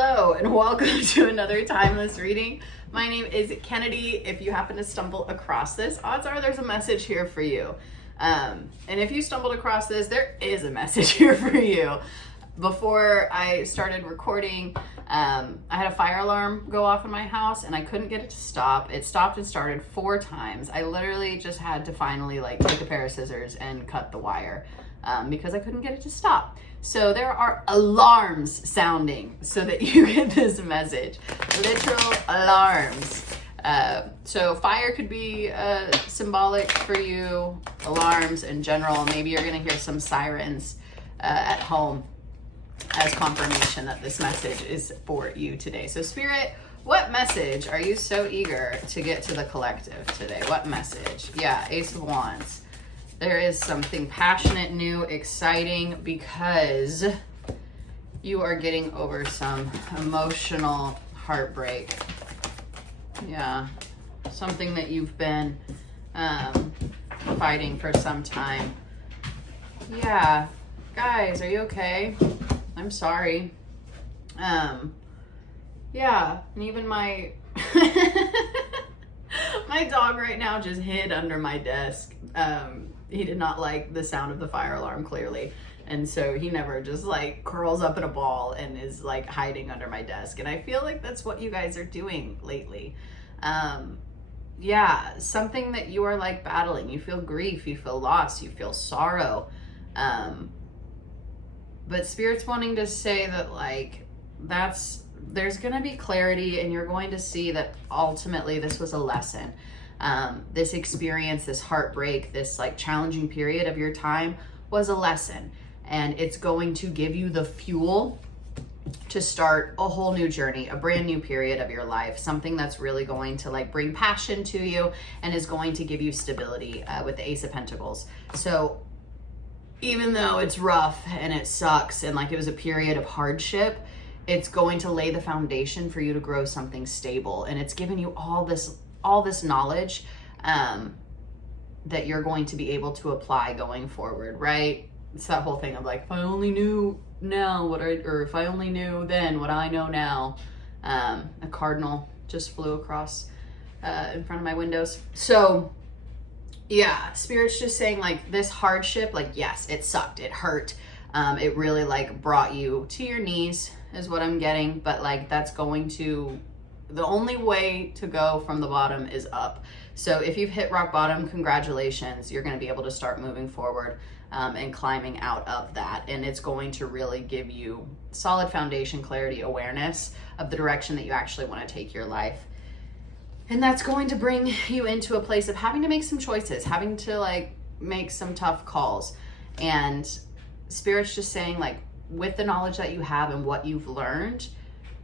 Hello and welcome to another timeless reading. My name is Kennedy. If you happen to stumble across this, odds are there's a message here for you. And if you stumbled across this, there is a message here for you. Before I started recording, I had a fire alarm go off in my house and I couldn't get it to stop. It stopped and started 4 times. I literally just had to finally take a pair of scissors and cut the wire because I couldn't get it to stop. So there are alarms sounding so that you get this message, literal alarms. So fire could be symbolic for you, alarms in general. Maybe you're gonna hear some sirens at home as confirmation that this message is for you today. So Spirit, what message are you so eager to get to the collective today? What message? Yeah, Ace of Wands. There is something passionate, new, exciting, because you are getting over some emotional heartbreak. Yeah, something that you've been fighting for some time. Yeah, guys, are you okay? I'm sorry. Yeah, and even my my dog right now just hid under my desk. He did not like the sound of the fire alarm, clearly. And so he never just curls up in a ball and is hiding under my desk. And I feel like that's what you guys are doing lately. Yeah, something that you are battling. You feel grief, you feel loss, you feel sorrow. But Spirit's wanting to say that there's gonna be clarity and you're going to see that ultimately this was a lesson. This experience, this heartbreak, this challenging period of your time was a lesson, and it's going to give you the fuel to start a whole new journey, a brand new period of your life, something that's really going to bring passion to you and is going to give you stability with the Ace of Pentacles. So even though it's rough and it sucks and it was a period of hardship, it's going to lay the foundation for you to grow something stable, and it's given you all this knowledge that you're going to be able to apply going forward, right? It's that whole thing of if I only knew now or if I only knew then what I know now. A cardinal just flew across in front of my windows. So yeah, Spirit's just saying this hardship, yes, it sucked, it hurt. It really brought you to your knees is what I'm getting, but that's going to, the only way to go from the bottom is up. So if you've hit rock bottom, congratulations. You're going to be able to start moving forward and climbing out of that. And it's going to really give you solid foundation, clarity, awareness of the direction that you actually want to take your life. And that's going to bring you into a place of having to make some choices, having to make some tough calls. And Spirit's just saying with the knowledge that you have and what you've learned,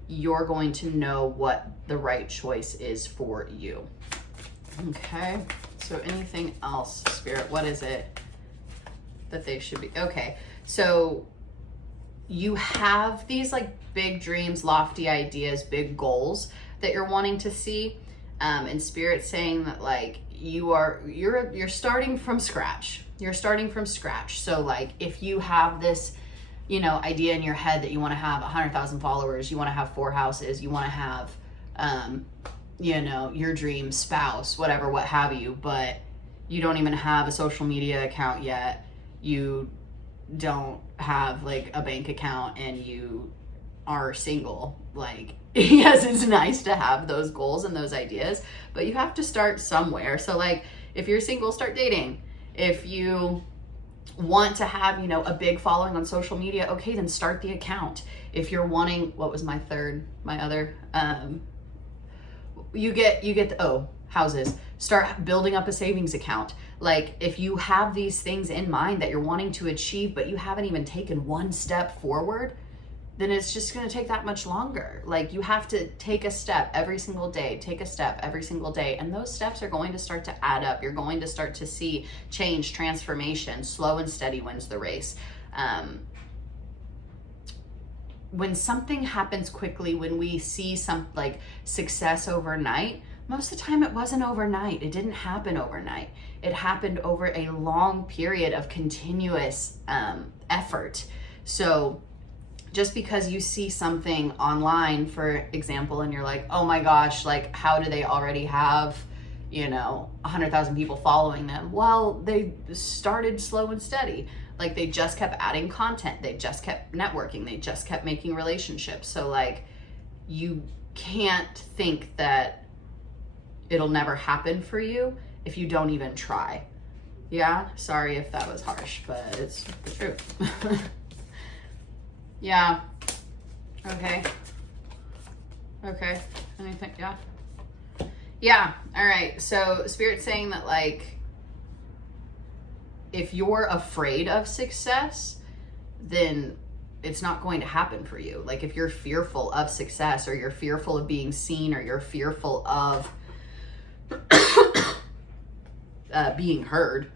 you're going to know what the right choice is for you. Okay, so anything else, Spirit? What is it that they should be? Okay, so you have these big dreams, lofty ideas, big goals that you're wanting to see, and Spirit's saying that you're starting from scratch. You're starting from scratch. So if you have this idea in your head that you want to have 100,000 followers, you want to have 4 houses, you want to have, your dream spouse, whatever, what have you, but you don't even have a social media account yet. You don't have a bank account and you are single. Yes, it's nice to have those goals and those ideas, but you have to start somewhere. So if you're single, start dating. If you want to have a big following on social media, okay, then start the account. If you're wanting, what was my other you get the houses, start building up a savings account. If you have these things in mind that you're wanting to achieve but you haven't even taken one step forward, then it's just going to take that much longer. You have to take a step every single day, take a step every single day. And those steps are going to start to add up. You're going to start to see change, transformation. Slow and steady wins the race. When something happens quickly, when we see some success overnight, most of the time it wasn't overnight. It didn't happen overnight. It happened over a long period of continuous effort. So just because you see something online, for example, and you're like, oh my gosh, like how do they already have, 100,000 people following them? Well, they started slow and steady. Like they just kept adding content. They just kept networking. They just kept making relationships. So like you can't think that it'll never happen for you if you don't even try. Yeah, sorry if that was harsh, but it's the truth. Yeah. Okay. Anything? Yeah. Yeah. All right. So Spirit's saying that like, if you're afraid of success, then it's not going to happen for you. Like if you're fearful of success, or you're fearful of being seen, or you're fearful of being heard,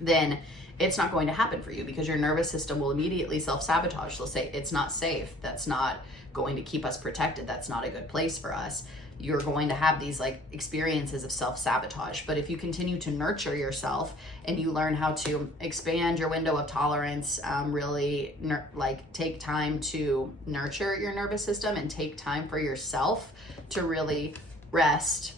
then it's not going to happen for you, because your nervous system will immediately self-sabotage. They'll say, it's not safe. That's not going to keep us protected. That's not a good place for us. You're going to have these like experiences of self-sabotage. But if you continue to nurture yourself and you learn how to expand your window of tolerance, really take time to nurture your nervous system and take time for yourself to really rest,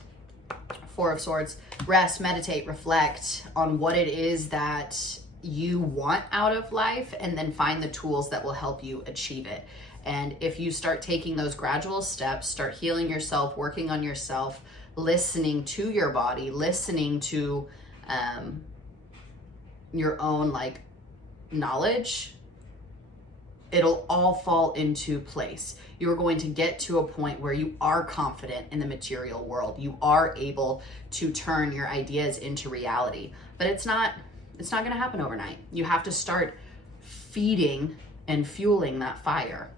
Four of Swords, rest, meditate, reflect on what it is that you want out of life, and then find the tools that will help you achieve it. And if you start taking those gradual steps, start healing yourself, working on yourself, listening to your body, listening to your own like knowledge, it'll all fall into place. You're going to get to a point where you are confident in the material world. You are able to turn your ideas into reality. But it's not going to happen overnight. You have to start feeding and fueling that fire.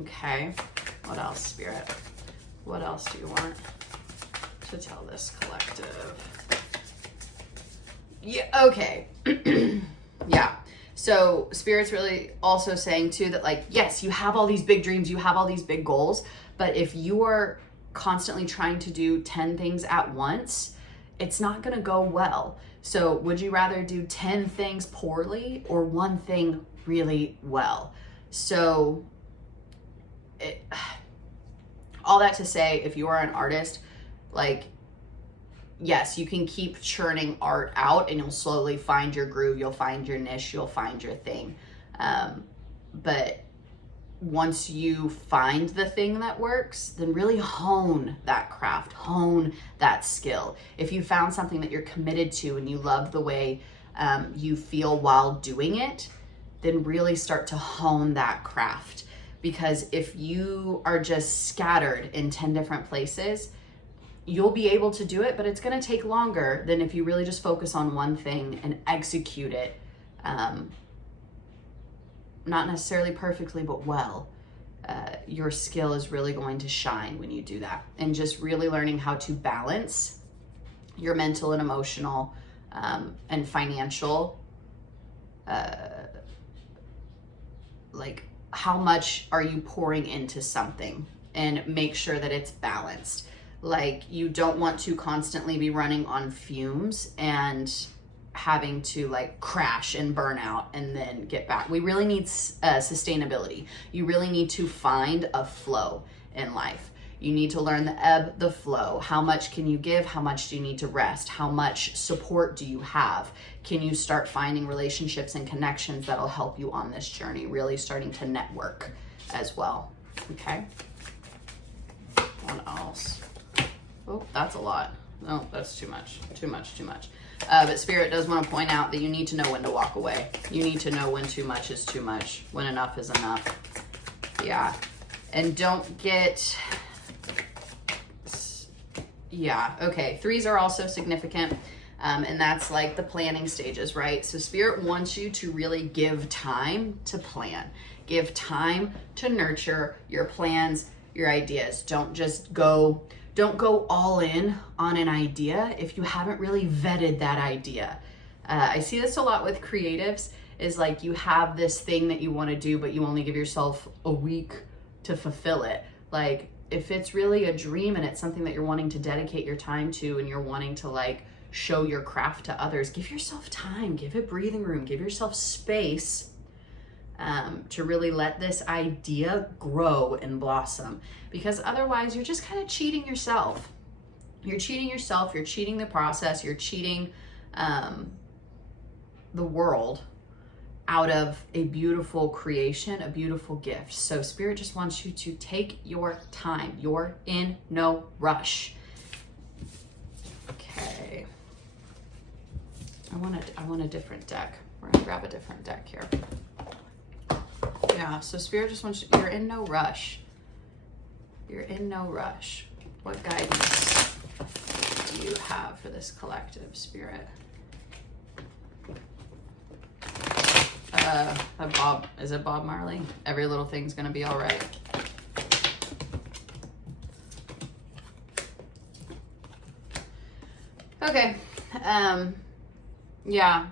Okay. What else, Spirit? What else do you want to tell this collective? Yeah, okay. Yeah. So Spirit's really also saying too that like, yes, you have all these big dreams, you have all these big goals, but if you are constantly trying to do 10 things at once, it's not going to go well. So would you rather do 10 things poorly or one thing really well? So all that to say, if you are an artist, like, yes, you can keep churning art out and you'll slowly find your groove, you'll find your niche, you'll find your thing. But once you find the thing that works, then really hone that craft, hone that skill. If you found something that you're committed to and you love the way you feel while doing it, then really start to hone that craft. Because if you are just scattered in 10 different places, you'll be able to do it, but it's going to take longer than if you really just focus on one thing and execute it, not necessarily perfectly, but well. Your skill is really going to shine when you do that. And just really learning how to balance your mental and emotional and financial, like how much are you pouring into something, and make sure that it's balanced. Like you don't want to constantly be running on fumes and having to like crash and burn out and then get back. We really need sustainability. You really need to find a flow in life. You need to learn the ebb, the flow. How much can you give? How much do you need to rest? How much support do you have? Can you start finding relationships and connections that'll help you on this journey? Really starting to network as well. Okay. What else? Oh, that's a lot. No, that's too much. But Spirit does want to point out that you need to know when to walk away. You need to know when too much is too much, when enough is enough. Yeah. And don't get... Yeah, okay. 3s are also significant. And that's like the planning stages, right? So Spirit wants you to really give time to plan. Give time to nurture your plans, your ideas. Don't go all in on an idea if you haven't really vetted that idea. I see this a lot with creatives, is like you have this thing that you want to do, but you only give yourself a week to fulfill it. Like if it's really a dream and it's something that you're wanting to dedicate your time to, and you're wanting to like show your craft to others, give yourself time, give it breathing room, give yourself space to really let this idea grow and blossom, because otherwise you're just kind of cheating yourself. You're cheating yourself, you're cheating the process, you're cheating the world out of a beautiful creation, a beautiful gift. So Spirit just wants you to take your time. You're in no rush. Okay. I want a different deck. We're gonna grab a different deck here. Yeah, so Spirit just wants you, you're in no rush. You're in no rush. What guidance do you have for this collective, Spirit? Bob, is it Bob Marley? Every little thing's gonna be all right. Okay, yeah,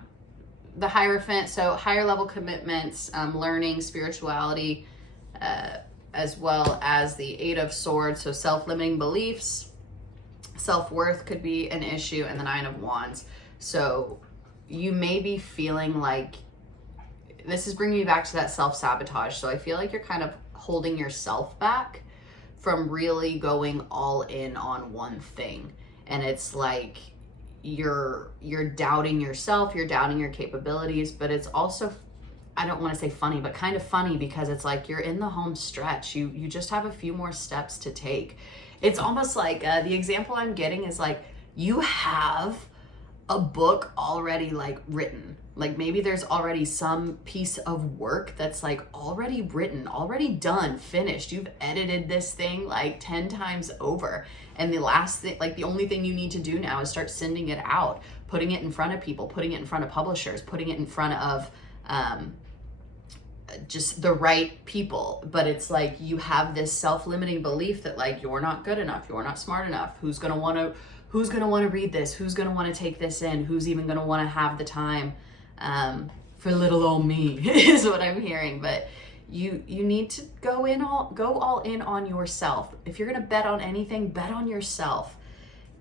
the Hierophant, so higher level commitments, learning, spirituality, as well as the Eight of Swords, so self-limiting beliefs, self-worth could be an issue, and the Nine of Wands. So you may be feeling like, this is bringing you back to that self-sabotage. So I feel like you're kind of holding yourself back from really going all in on one thing. And it's like you're doubting yourself, you're doubting your capabilities, but it's also, I don't want to say funny, but kind of funny, because it's like you're in the home stretch. You just have a few more steps to take. It's almost like the example I'm getting is like you have a book already like written. Like maybe there's already some piece of work that's like already written, already done, finished. You've edited this thing like 10 times over. And the last thing, like the only thing you need to do now is start sending it out, putting it in front of people, putting it in front of publishers, putting it in front of just the right people. But it's like you have this self-limiting belief that like you're not good enough, you're not smart enough, who's gonna wanna read this, who's gonna wanna take this in, who's even gonna wanna have the time for little old me is what I'm hearing. But you need to go all in on yourself. If you're gonna bet on anything, bet on yourself.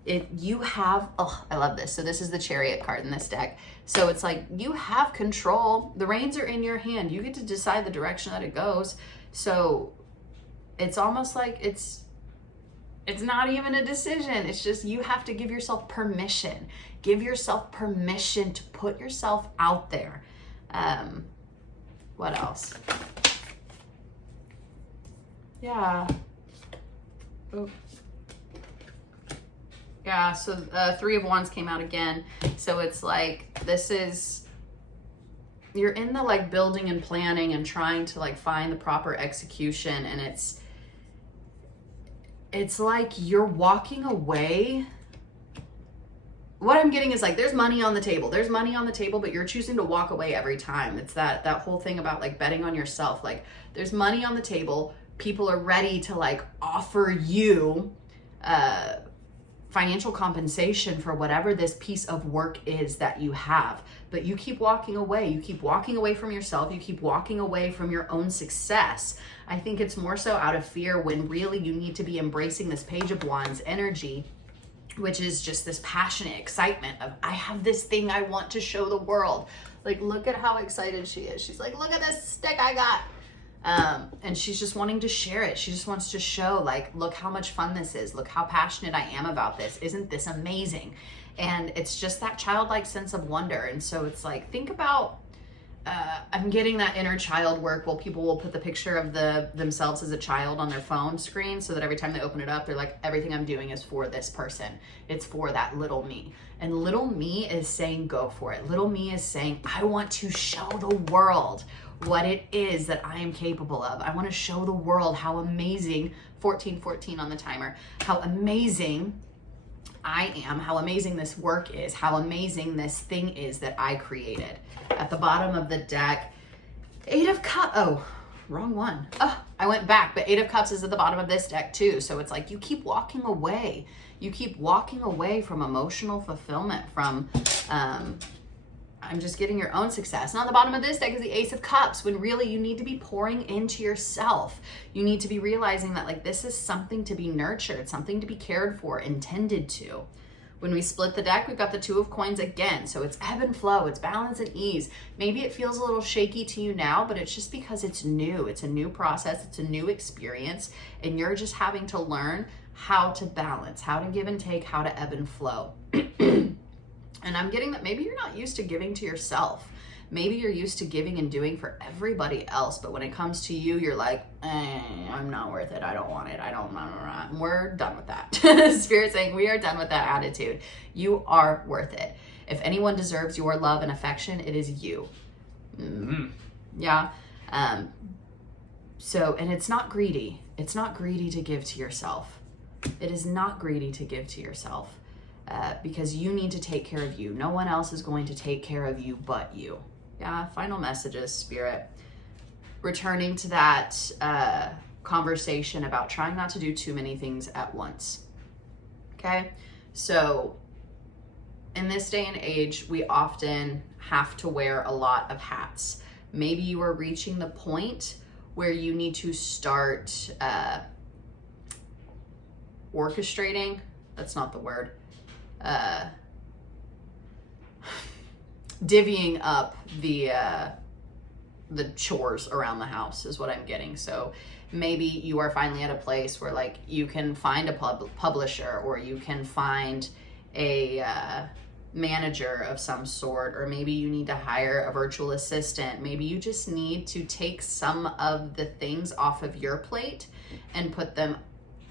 You have, oh, I love this. So this is the Chariot card in this deck. So it's like you have control. The reins are in your hand. You get to decide the direction that it goes. So it's almost like it's not even a decision. It's just you have to give yourself permission. Give yourself permission to put yourself out there. What else? Yeah. Oh. Yeah, so Three of Wands came out again. So it's like, you're in the like building and planning and trying to like find the proper execution. And it's like you're walking away. What I'm getting is like, there's money on the table. There's money on the table, but you're choosing to walk away every time. It's that whole thing about like betting on yourself. Like there's money on the table. People are ready to like offer you, financial compensation for whatever this piece of work is that you have, but you keep walking away. You keep walking away from yourself. You keep walking away from your own success. I think it's more so out of fear, when really you need to be embracing this Page of Wands energy, which is just this passionate excitement of, I have this thing I want to show the world. Like, look at how excited she is. She's like, look at this stick I got. And she's just wanting to share it. She just wants to show, like, look how much fun this is. Look how passionate I am about this. Isn't this amazing? And it's just that childlike sense of wonder. And so it's like, think about, I'm getting that inner child work. Well, people will put the picture of themselves as a child on their phone screen, so that every time they open it up, they're like, everything I'm doing is for this person. It's for that little me. And little me is saying, go for it. Little me is saying, I want to show the world what it is that I am capable of. I want to show the world how amazing, 1414 on the timer, how amazing I am, how amazing this work is, how amazing this thing is that I created. At the bottom of the deck, Eight of Cups. Oh, wrong one. Oh, I went back, but Eight of Cups is at the bottom of this deck too. So it's like you keep walking away. You keep walking away from emotional fulfillment, from I'm just getting your own success. And on the bottom of this deck is the Ace of Cups, when really you need to be pouring into yourself. You need to be realizing that like this is something to be nurtured, something to be cared for, intended to. When we split the deck, we've got the Two of Coins again. So it's ebb and flow, it's balance and ease. Maybe it feels a little shaky to you now, but it's just because it's new. It's a new process, it's a new experience, and you're just having to learn how to balance, how to give and take, how to ebb and flow. And I'm getting that maybe you're not used to giving to yourself. Maybe you're used to giving and doing for everybody else, but when it comes to you, you're like, I'm not worth it. I don't want it. We're done with that. Spirit saying we are done with that attitude. You are worth it. If anyone deserves your love and affection, it is you. Yeah. So, and it's not greedy. It's not greedy to give to yourself. It is not greedy to give to yourself because you need to take care of you. No one else is going to take care of you but you. Yeah, final messages, Spirit. Returning to that conversation about trying not to do too many things at once. Okay, so in this day and age, we often have to wear a lot of hats. Maybe you are reaching the point where you need to start orchestrating. That's not the word. Divvying up the chores around the house is what I'm getting. So maybe you are finally at a place where like you can find a publisher, or you can find a manager of some sort, or maybe you need to hire a virtual assistant. Maybe you just need to take some of the things off of your plate and put them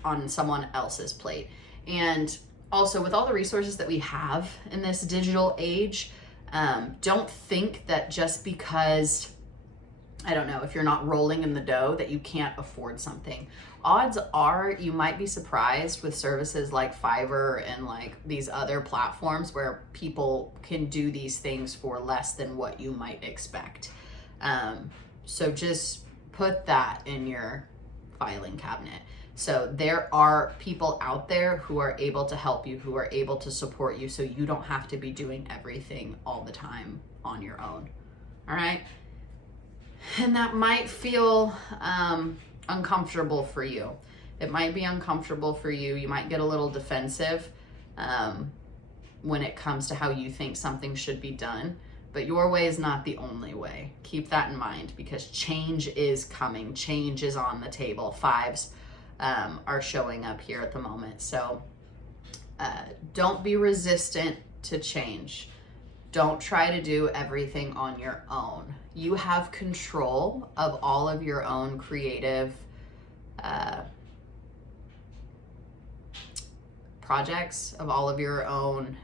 on someone else's plate. And also, with all the resources that we have in this digital age, don't think that just because, I don't know, if you're not rolling in the dough that you can't afford something. Odds are you might be surprised with services like Fiverr and like these other platforms where people can do these things for less than what you might expect. So just put that in your filing cabinet. So there are people out there who are able to help you, who are able to support you, so you don't have to be doing everything all the time on your own. All right? And that might feel uncomfortable for you. It might be uncomfortable for you. You might get a little defensive when it comes to how you think something should be done. But your way is not the only way. Keep that in mind, because change is coming. Change is on the table. Fives are showing up here at the moment. So don't be resistant to change. Don't try to do everything on your own. You have control of all of your own creative projects, of all of your own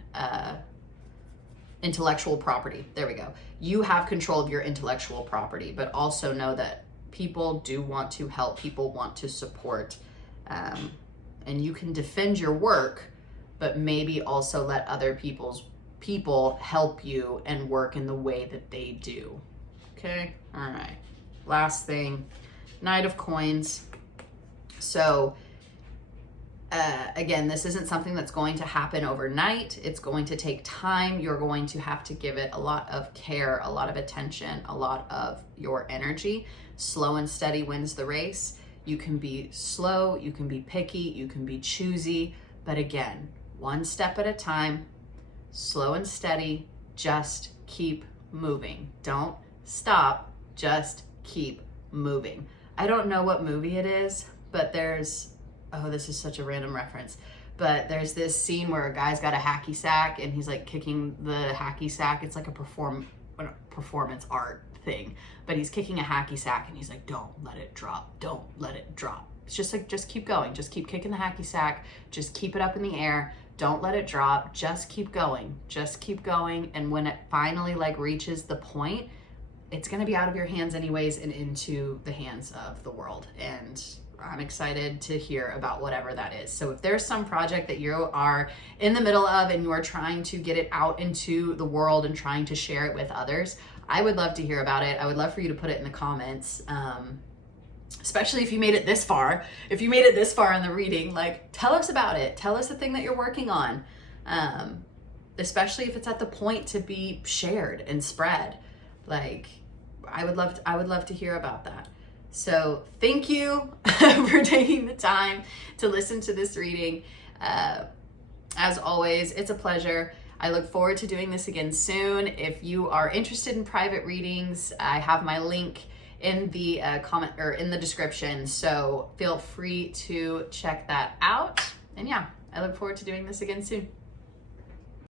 intellectual property. There we go. You have control of your intellectual property, but also know that people do want to help, people want to support, and you can defend your work, but maybe also let other people help you and work in the way that they do. Okay, all right. Last thing, Knight of Coins. So again, this isn't something that's going to happen overnight. It's going to take time. You're going to have to give it a lot of care, a lot of attention, a lot of your energy. Slow and steady wins the race. You can be slow, you can be picky, you can be choosy, but again, one step at a time, slow and steady, just keep moving. Don't stop, just keep moving. I don't know what movie it is, but there's, oh, this is such a random reference, but there's this scene where a guy's got a hacky sack and he's like kicking the hacky sack. It's like a performance art thing, but he's kicking a hacky sack and he's like, don't let it drop, don't let it drop. It's just like, just keep going, just keep kicking the hacky sack, just keep it up in the air, don't let it drop, just keep going, just keep going. And when it finally like reaches the point, it's going to be out of your hands anyways and into the hands of the world. And I'm excited to hear about whatever that is. So if there's some project that you are in the middle of and you are trying to get it out into the world and trying to share it with others, I would love to hear about it. I would love for you to put it in the comments, especially if you made it this far. If you made it this far in the reading, like, tell us about it. Tell us the thing that you're working on, especially if it's at the point to be shared and spread. Like, I would love to hear about that. So thank you for taking the time to listen to this reading. As always, it's a pleasure. I look forward to doing this again soon. If you are interested in private readings, I have my link in the comment or in the description, so feel free to check that out. And yeah, I look forward to doing this again soon.